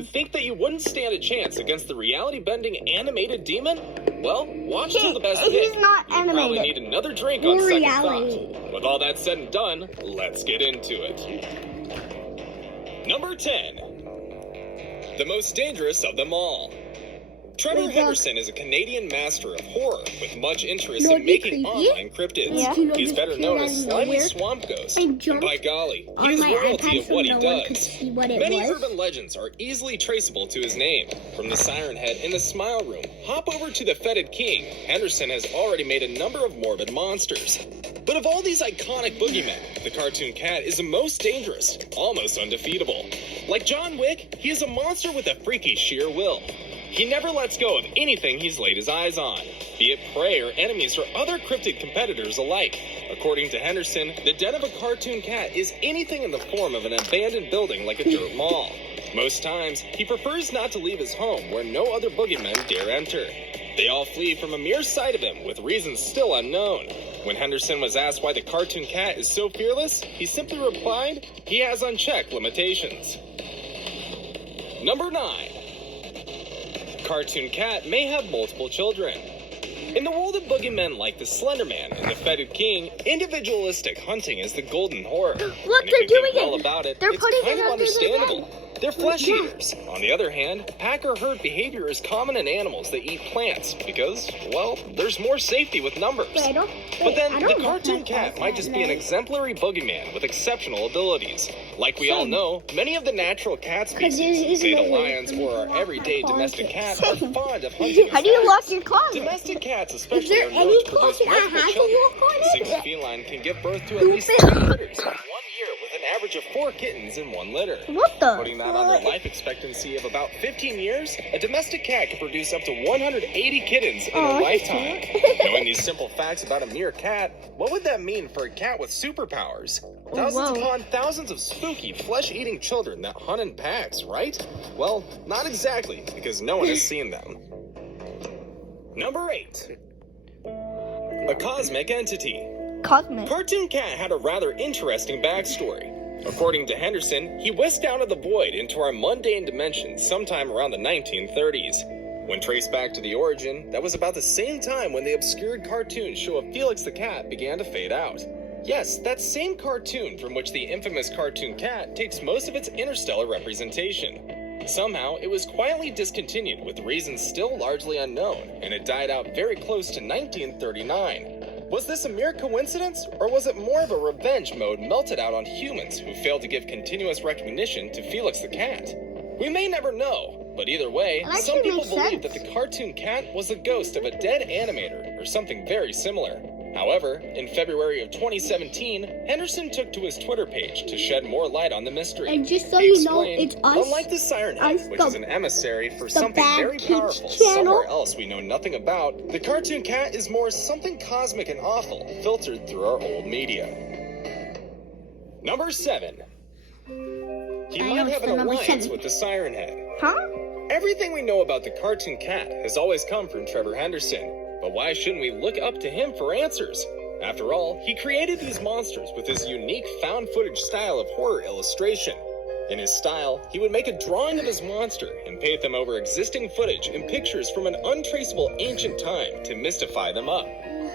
And think that you wouldn't stand a chance against the reality-bending animated demon? Well, watch till the best He's pick. not You probably animated. need another drink on second Reality. thought. With all that said and done, let's get into it. Number 10. The most dangerous of them all. Trevor Henderson is a Canadian master of horror with much interest in making online cryptids. Yeah. He's better known as Slimy Swamp Ghost. And by golly, he is royalty of what he does. Many urban legends are easily traceable to his name. From the Siren Head in the Smile Room, hop over to the Fetid King, Henderson has already made a number of morbid monsters. But of all these iconic boogeymen, the cartoon cat is the most dangerous, almost undefeatable. Like John Wick, he is a monster with a freaky sheer will. He never lets go of anything he's laid his eyes on, be it prey or enemies or other cryptid competitors alike. According to Henderson, the den of a cartoon cat is anything in the form of an abandoned building like a dirt mall. Most times, he prefers not to leave his home where no other boogeymen dare enter. They all flee from a mere sight of him with reasons still unknown. When Henderson was asked why the cartoon cat is so fearless, he simply replied, he has unchecked limitations. Number 9. Cartoon cat may have multiple children. In the world of boogeymen like the Slender Man and the Fetid King, individualistic hunting is the golden horror. Look, And if they're you doing think well it. about it, They're it's putting kind it of under the understandable. bed. They're flesh Yeah. eaters. On the other hand, pack or herd behavior is common in animals that eat plants because, well, there's more safety with numbers. But then, the cartoon cat might just be an exemplary boogeyman with exceptional abilities. Like we all know, many of the natural cat species, say the lions or our everyday domestic cat, are fond of hunting. How do you lock your closet? Domestic cats especially there are known any to produce closet that multiple has a children. lock on A it? single feline can give birth to at least 3 litters in 1 year with an average of 4 kittens in 1 litter. What the? Putting that on their life expectancy of about 15 years, a domestic cat can produce up to 180 kittens in a lifetime. Knowing these simple facts about a mere cat, what would that mean for a cat with superpowers? Thousands upon thousands of spooky, flesh-eating children that hunt in packs, right? Well, not exactly, because no one has seen them. Number 8. A cosmic entity. Cosmic. Cartoon Cat had a rather interesting backstory. According to Henderson, he whisked out of the void into our mundane dimensions sometime around the 1930s. When traced back to the origin, that was about the same time when the obscured cartoon show of Felix the Cat began to fade out. Yes, that same cartoon from which the infamous Cartoon Cat takes most of its interstellar representation. Somehow, it was quietly discontinued with reasons still largely unknown, and it died out very close to 1939. Was this a mere coincidence, or was it more of a revenge mode melted out on humans who failed to give continuous recognition to Felix the Cat? We may never know, but either way, That some actually people makes believe sense. that the cartoon cat was the ghost of a dead animator or something very similar. However, in February of 2017, Henderson took to his Twitter page to shed more light on the mystery. And just so He you know, explained, it's us. unlike the Siren us, Head, which the- is an emissary for the something Bad very Kids powerful channel. somewhere else we know nothing about, the cartoon cat is more something cosmic and awful, filtered through our old media. Number 7. He I might know have it's an the number alliance 7. with the Siren Head. Huh? Everything we know about the cartoon cat has always come from Trevor Henderson, but why shouldn't we look up to him for answers? After all, he created these monsters with his unique found footage style of horror illustration. In his style, he would make a drawing of his monster and paint them over existing footage and pictures from an untraceable ancient time to mystify them up.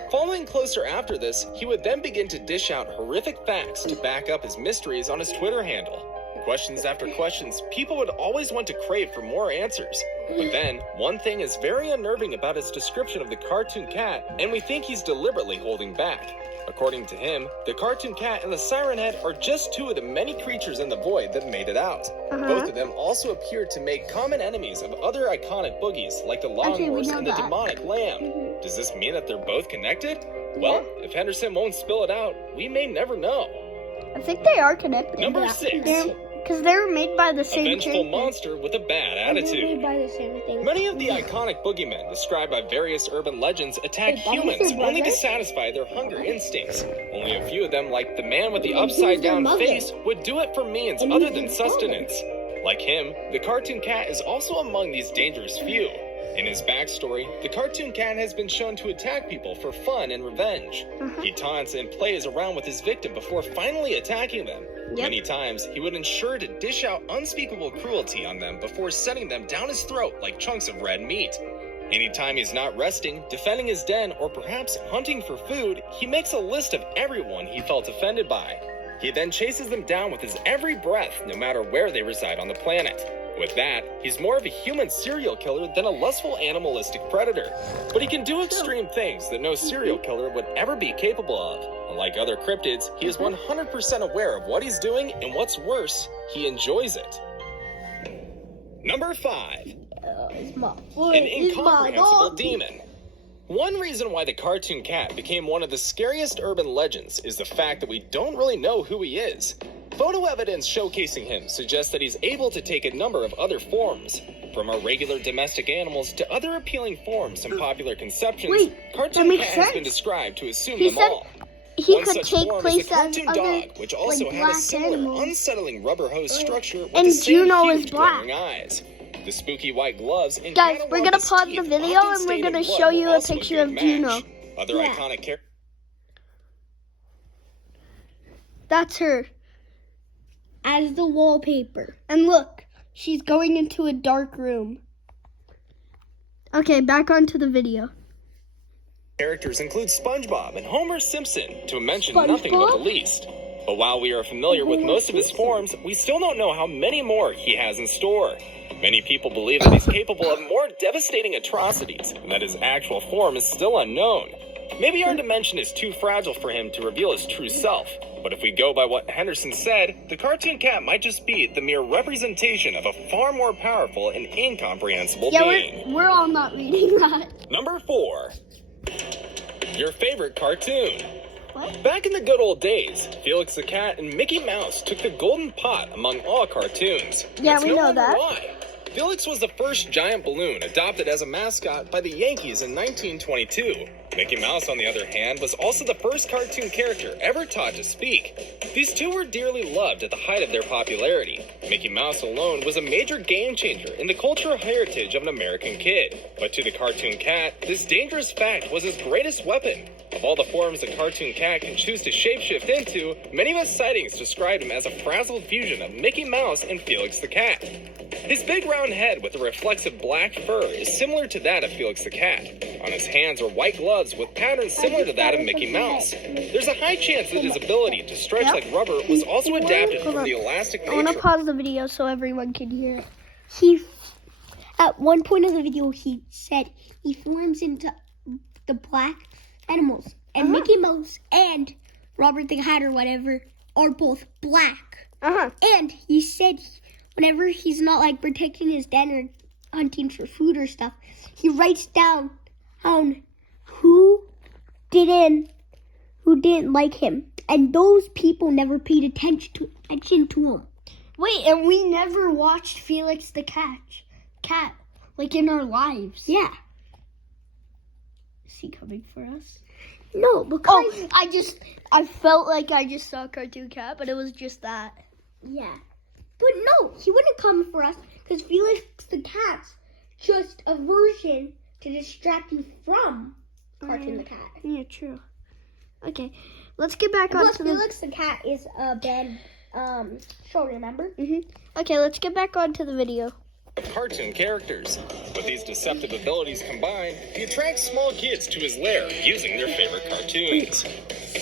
Following closer after this, he would then begin to dish out horrific facts to back up his mysteries on his Twitter handle. Questions after questions, people would always want to crave for more answers. But then, one thing is very unnerving about his description of the cartoon cat, and we think he's deliberately holding back. According to him, the cartoon cat and the Siren Head are just 2 of the many creatures in the void that made it out. Both of them also appeared to make common enemies of other iconic boogies like the long Actually, we horse know and the that. demonic lamb. Does this mean that they're both connected? Well, if Henderson won't spill it out, we may never know. I think they are connected. Number 6. Because they're made by the A same vengeful thing. monster with a bad They're attitude. made by the same thing. Many of the iconic boogeymen described by various urban legends attack Wait, that is humans their only to brother? satisfy their hunger instincts. Only a few of them, like the man with the And who's upside their down mother? face, would do it for means And other who's than his father? sustenance. Like him, the cartoon cat is also among these dangerous few. In his backstory, the cartoon cat has been shown to attack people for fun and revenge. He taunts and plays around with his victim before finally attacking them, Yep. Many times, he would ensure to dish out unspeakable cruelty on them before sending them down his throat like chunks of red meat. Anytime he's not resting, defending his den, or perhaps hunting for food, he makes a list of everyone he felt offended by. He then chases them down with his every breath, no matter where they reside on the planet. With that, he's more of a human serial killer than a lustful animalistic predator. But he can do extreme things that no serial killer would ever be capable of. Unlike other cryptids, he is 100% aware of what he's doing, and what's worse, he enjoys it. Number 5. An incomprehensible demon. One reason why the cartoon cat became one of the scariest urban legends is the fact that we don't really know who he is. Photo evidence showcasing him suggests that he's able to take a number of other forms. From our regular domestic animals to other appealing forms and popular conceptions, Cartoon Cat has been described to assume them all. He One could such take form place is the cartoon as other, dog, which also had a black similar animals. unsettling rubber hose structure with And the same Juno is huge black. glaring eyes. The spooky white gloves and Guys, we're gonna catalogous pause teeth the video often and we're stained in gonna blood show you were a also picture good of match. Juno. Other iconic characters. That's her. As the wallpaper. And look, she's going into a dark room. Okay, back onto the video. Characters include SpongeBob and Homer Simpson, to mention nothing but the least. But while we are familiar with most of his forms, we still don't know how many more he has in store. Many people believe that he's capable of more devastating atrocities, and that his actual form is still unknown. Maybe our dimension is too fragile for him to reveal his true self, but if we go by what Henderson said, the cartoon cat might just be the mere representation of a far more powerful and incomprehensible being. We're all not reading that. Number 4. Your favorite cartoon. What? Back in the good old days, Felix the Cat and Mickey Mouse took the golden pot among all cartoons. Yeah, That's we no know wonder that. Why. Felix was the first giant balloon adopted as a mascot by the Yankees in 1922. Mickey Mouse, on the other hand, was also the first cartoon character ever taught to speak. These two were dearly loved at the height of their popularity. Mickey Mouse alone was a major game changer in the cultural heritage of an American kid. But to the cartoon cat, this dangerous fact was his greatest weapon. Of all the forms the cartoon cat can choose to shapeshift into, many of his sightings described him as a frazzled fusion of Mickey Mouse and Felix the Cat. His big round head with a reflexive black fur is similar to that of Felix the Cat. On his hands are white gloves with patterns similar to that of Mickey Mouse. There's a high chance that his ability to stretch like rubber was also adapted from the elastic I want to nature. pause the video so everyone can hear it. At one point of the video, he said he forms into the black animals. And Mickey Mouse and Robert the Hatter, whatever, are both black. And he said whenever he's not like protecting his den or hunting for food or stuff, he writes down who didn't like him. And those people never paid attention to him. Wait, and we never watched Felix the cat, like in our lives. Yeah. Is he coming for us? No, because I felt like I just saw a cartoon cat, but it was just that. Yeah. But no, he wouldn't come for us because Felix the cat's just a version to distract you from Cartoon the Cat. Yeah, true. Okay, let's get back on to Felix the Cat is a band show, remember? Okay, let's get back onto the video. Of cartoon characters. With these deceptive abilities combined, he attracts small kids to his lair using their favorite cartoons.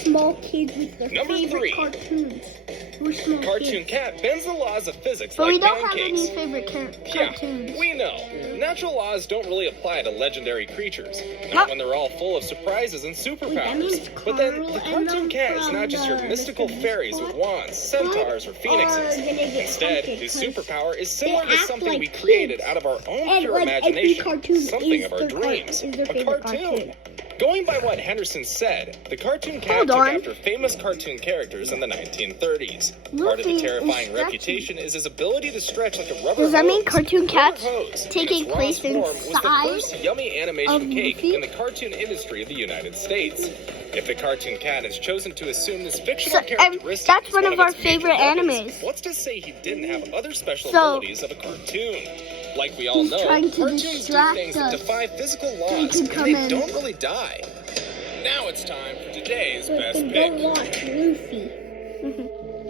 Small kids with their Number favorite 3. cartoons. We're small Cartoon kids. Cat bends the laws of physics But like we don't pancakes. have any favorite Yeah, cartoons. we know. Natural laws don't really apply to legendary creatures. Not when they're all full of surprises and superpowers. But then, the cartoon cat is not just your mystical fairies with wands, centaurs, or phoenixes. Instead, his superpower is similar to something we created out of our own pure imagination. Something of our dreams. A cartoon. Going by what Henderson said, the cartoon cat took after famous cartoon characters in the 1930s. Part of the terrifying reputation is his ability to stretch like a rubber hose. Does that mean cartoon cats Hose, taking in its place rawest form, was the inside first yummy animation of cake Luffy? in the cartoon industry of the United States. If the cartoon cat has chosen to assume this fictional characteristic that's is one of our its major favorite weapons, animes. what's to say he didn't have other special So, abilities of a cartoon? Like we all he's know, trying to cartoons do distract things that us defy physical he laws, can and come they in. don't really die. Now it's time for today's best Go pick. watch Luffy.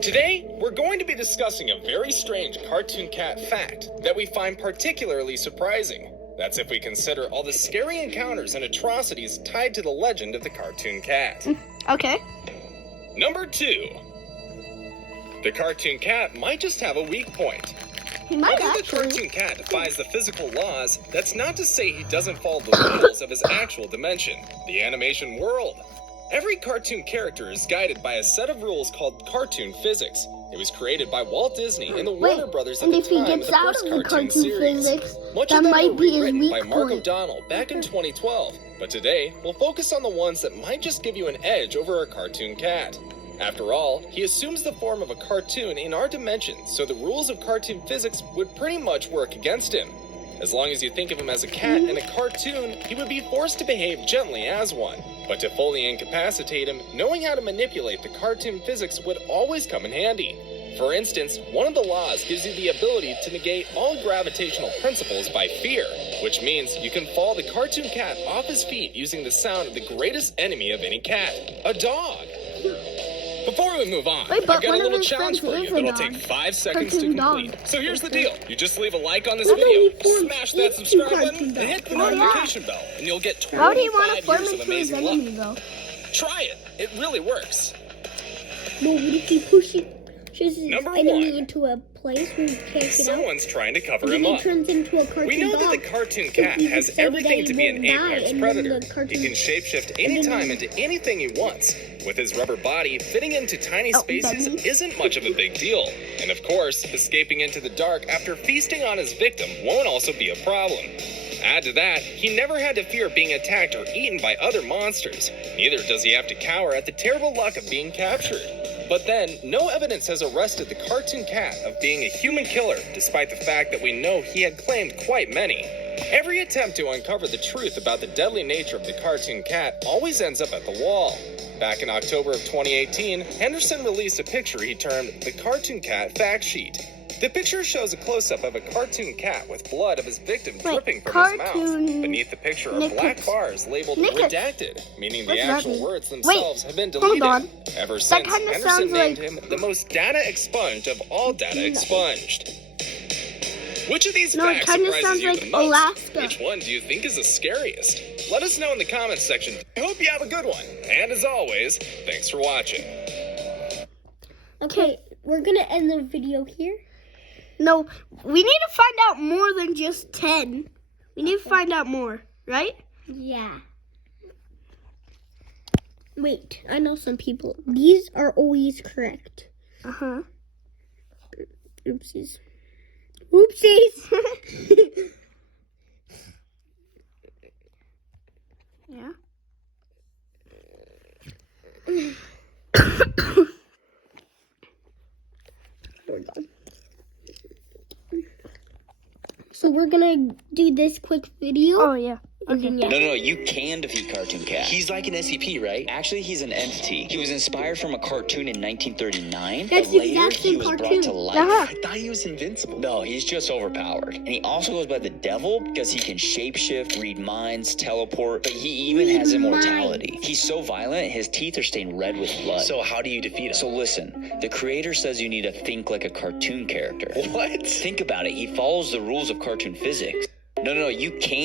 Today, we're going to be discussing a very strange cartoon cat fact that we find particularly surprising. That's if we consider all the scary encounters and atrocities tied to the legend of the cartoon cat. Okay. Number 2. The cartoon cat might just have a weak point. He might Although actually. the cartoon cat defies the physical laws, that's not to say he doesn't follow the rules of his actual dimension, the animation world. Every cartoon character is guided by a set of rules called cartoon physics. It was created by Walt Disney and the Warner Brothers at and the if he time of gets the out first of the cartoon cartoon series. physics, Much that of them might were be his rewritten weak by Mark point. O'Donnell back in 2012. But today, we'll focus on the ones that might just give you an edge over a cartoon cat. After all, he assumes the form of a cartoon in our dimension, so the rules of cartoon physics would pretty much work against him. As long as you think of him as a cat in a cartoon, he would be forced to behave gently as one. But to fully incapacitate him, knowing how to manipulate the cartoon physics would always come in handy. For instance, one of the laws gives you the ability to negate all gravitational principles by fear, which means you can fall the cartoon cat off his feet using the sound of the greatest enemy of any cat, a dog. Before we move on, Wait, but I've got one a of little his challenge for friends you is a that'll dog. take 5 seconds to Cartoon complete. dog. So here's the deal. You just leave a like on this How do video, you form smash that into subscribe button, cartoon and hit the dog? Oh, yeah. notification bell, and you'll get How do you want to 25 form years of into his amazing enemy, luck. though? Try it. It really works. No, what if he pushes his Number enemy 1. into a place where he can't get out? Someone's trying to cover And him then he up. turns into a cartoon We know dog. that the cartoon So cat he has would say everything that to he be an won't die, apex and then predator. the cartoon- He can shapeshift and then anytime he- into anything he wants. With his rubber body, fitting into tiny spaces Benny. isn't much of a big deal. And of course, escaping into the dark after feasting on his victim won't also be a problem. Add to that, he never had to fear being attacked or eaten by other monsters. Neither does he have to cower at the terrible luck of being captured. But then, no evidence has arrested the cartoon cat of being a human killer, despite the fact that we know he had claimed quite many. Every attempt to uncover the truth about the deadly nature of the cartoon cat always ends up at the wall. Back in October of 2018, Henderson released a picture he termed the Cartoon Cat Fact Sheet. The picture shows a close-up of a cartoon cat with blood of his victim dripping from his mouth. Beneath the picture are black bars labeled redacted, meaning the actual words themselves have been deleted. Hold on. Ever since, kinda Henderson sounds named like- him the most data expunged of all data expunged. Which of these No, it facts kinda surprises sounds you like the most? Alaska. Which one do you think is the scariest? Let us know in the comments section. I hope you have a good one. And as always, thanks for watching. Okay, we're gonna end the video here. No, we need to find out more than just 10. We need to find out more, right? Yeah. Wait, I know some people. These are always correct. Uh-huh. Oopsies. Oopsies! Yeah. We're done. So we're gonna do this quick video. Oh yeah. Okay. No, you can defeat Cartoon Cat. He's like an SCP, right? Actually, he's an entity. He was inspired from a cartoon in 1939. That's but the later, exact he same was brought cartoon. to life. Uh-huh. I thought he was invincible. No, he's just overpowered. And he also goes by the Devil because he can shapeshift, read minds, teleport, but he even has immortality. He's so violent, his teeth are stained red with blood. So how do you defeat him? So listen, the creator says you need to think like a cartoon character. What? Think about it. He follows the rules of cartoon physics. No, you can't.